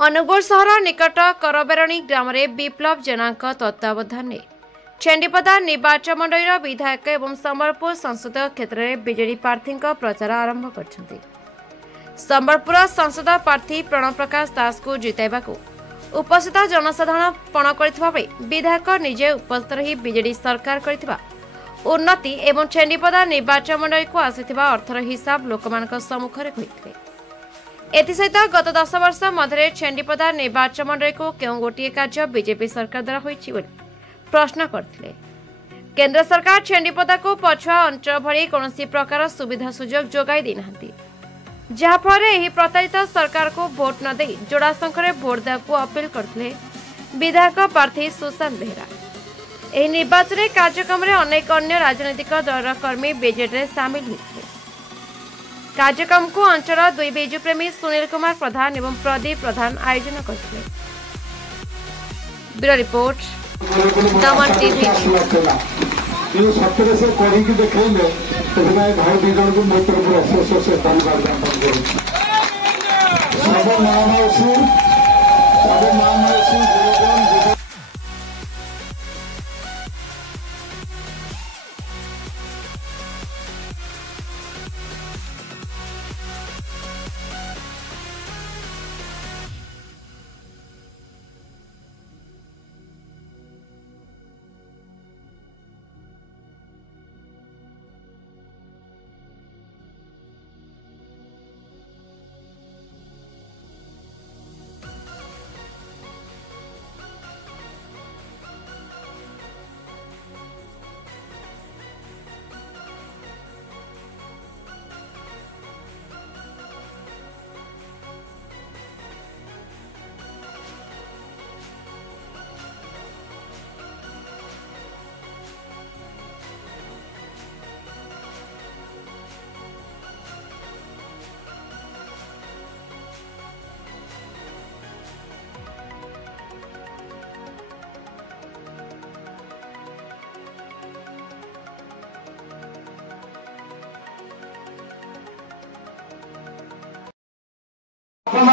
अनुगुल सहर निकट करबेरणी ग्राम विप्लव जेना तत्वावधान में छेंडीपदा निर्वाचन मंडल विधायक एवं संबलपुर संसदीय क्षेत्र में बीजेडी प्रार्थी प्रचार आरंभ कर संबलपुर संसद प्रार्थी प्रणव प्रकाश दास को जिताइबा उपस्थित जनसाधारण पण कर विधायक निजे उपस्थित रही बीजेडी सरकार कर उन्नति एवं छेंडीपदा निर्वाचन मंडल को आसीथिबा अर्थर हिसाब लोकमानक सम्मुखरे कहिथिले। एसहित गत 10 वर्ष मध्य छेंडीपदा निर्वाचन मंडल को क्यों गोटे कार्य बीजेपी सरकार द्वारा होइछि प्रश्न करथिले। केंद्र सरकार छेंडीपदा को पछुआ अंचल भली कौनसी प्रकार सुविधा सुजोग जोगाई दी नाहंती, जहाँफल एही प्रताड़ित सरकार को भोट न दे जोड़ाशंकर भोट देवाक अपील करथिले विधायक प्रार्थी सुशांत बेहरा। एही निर्वाचन कार्यक्रम में अनेक अन्य राजनीतिक दल कर्मी बीजेडी सामिल होते। कार्यक्रम को अंचल 2 बिजु प्रेमी सुनील कुमार प्रधान एवं प्रदीप प्रधान आयोजन करथिले। ब्यूरो रिपोर्ट दमन टीवी।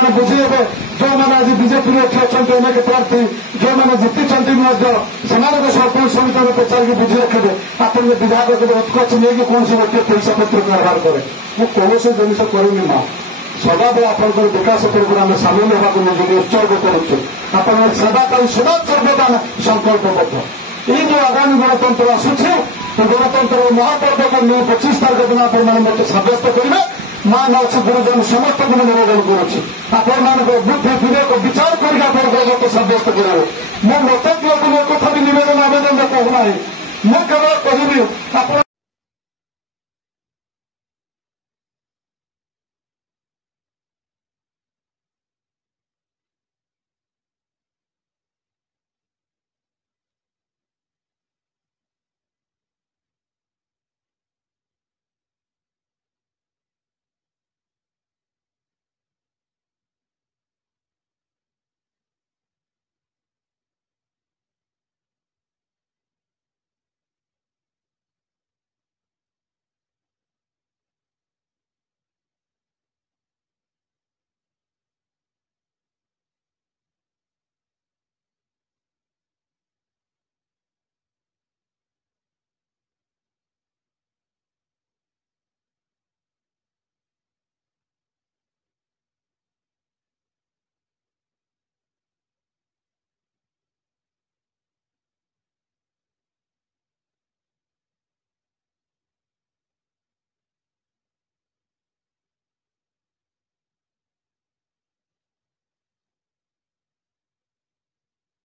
बुझे जो मैंने आज बीजेपी अच्छे प्रार्थी जो मैंने जीति सरपंच समिति में पचार बुझी रखे आप विधायक उत्कच नहीं कौन गोटे पैसा पत्र कारबार करे कौन जिन करूनी माँ सदाबे आप विकास प्रोग्राम में सामिल होगा निजे उत्सर्ग करुचे आप सेवा सदा सर्वदा संकल्पबद्ध। ये जो आगामी गणतंत्र आसूचे गणतंत्र महापर्व का 25 तारीख दिन आप सब्यस्त करेंगे मां ना गुरुजन समस्त दिन मनोरंजन करुच्छी आपण बुद्धि विवेक विचार कर सब्यस्त करेंगे। मुझे मत कथा भी निवेदन आवेदन कहूना मुझे केवल कहबी